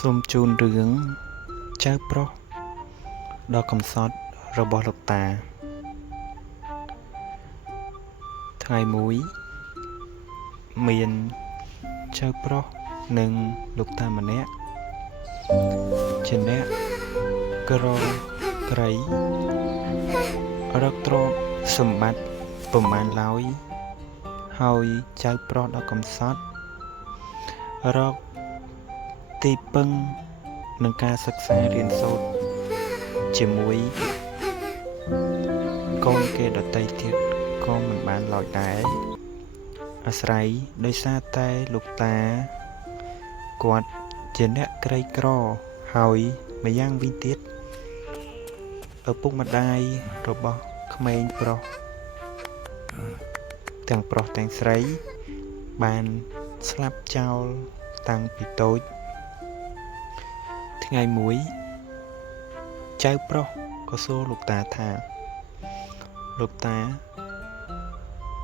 សូមជូនរឿងចៅប្រុសដ៏កំសត់របស់លោកតាថ្ងៃមួយមានចៅប្រុសនិងលោកតាម្នាក់ជាអ្នកក្រក្រៃរកទ្រព្យសម្បត្តិពុំបានឡើយហើយចៅប្រុសដ៏កំសត់រកទីពឹងនឹងការសិក្សារៀនសូត្រជាមួយកូនគេដតីទៀតក៏មិនបានឡើយដែរអាស្រ័យដោយសារតែលោកតាគាត់ជាអ្នកក្រីក្រហើយម្យ៉ាងវិញទៀតឪពុកម្ដាយរបស់ក្មេងប្រុសទាំងប្រុសទាំងស្រីបានស្លាប់ចោលតាំងពីតូចថ្ងៃមួយចៅប្រុសក៏សួរលោកតាថាលោកតា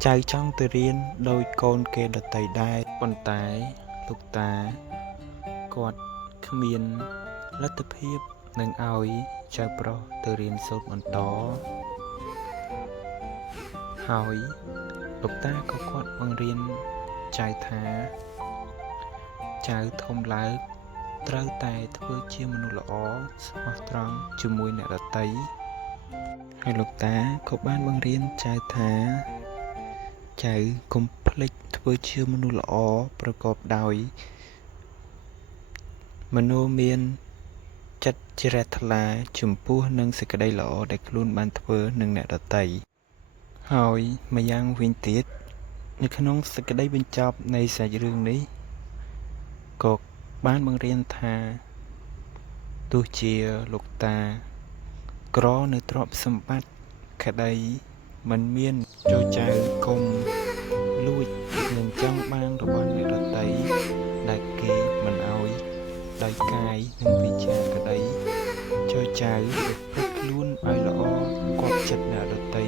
ចៅចង់ទៅរៀនដោយកូនគេដតីដែរប៉ុន្តែលោកតាគាត់គ្មានលទ្ធភាពនឹងឲ្យចៅប្រុសទៅរៀនសូត្របន្តហើយលោកតាក៏គាត់បង្រៀនចៅថាចៅធំឡើងត្រូវតែធ្វើជាមនុស្សល្អស្មោះត្រង់ជាមួយអ្នកដទៃហើយលោកតាក៏បានបង្រៀនចៅថាចៅកុំភ្លេចធ្វើជាមនុស្សល្អប្រកបដោយមនោមានចិត្តជ្រះថ្លាចំពោះនឹងសេចក្តីល្អដែលខ្លួនបានធ្វើនឹងអ្នកដទៃហើយម្យ៉ាងវិញទៀតនៅក្នុងសេចក្តីបញ្ចប់នៃសាច់រឿងនេះក៏បានបង្រៀនថាទោះជាលោកតាក្រនៅទ្រព្យសម្បត្តិក្តីមិនមានចូលចៅកុំលួចនឹងចង់បានរបស់អ្នកដទៃដែលគេមិនអោយដោយកាយនិងវិជាក្តីចូលចៅប្រព្រឹត្តខ្លួនឲ្យល្អគាប់ចិត្តអ្នកដទៃ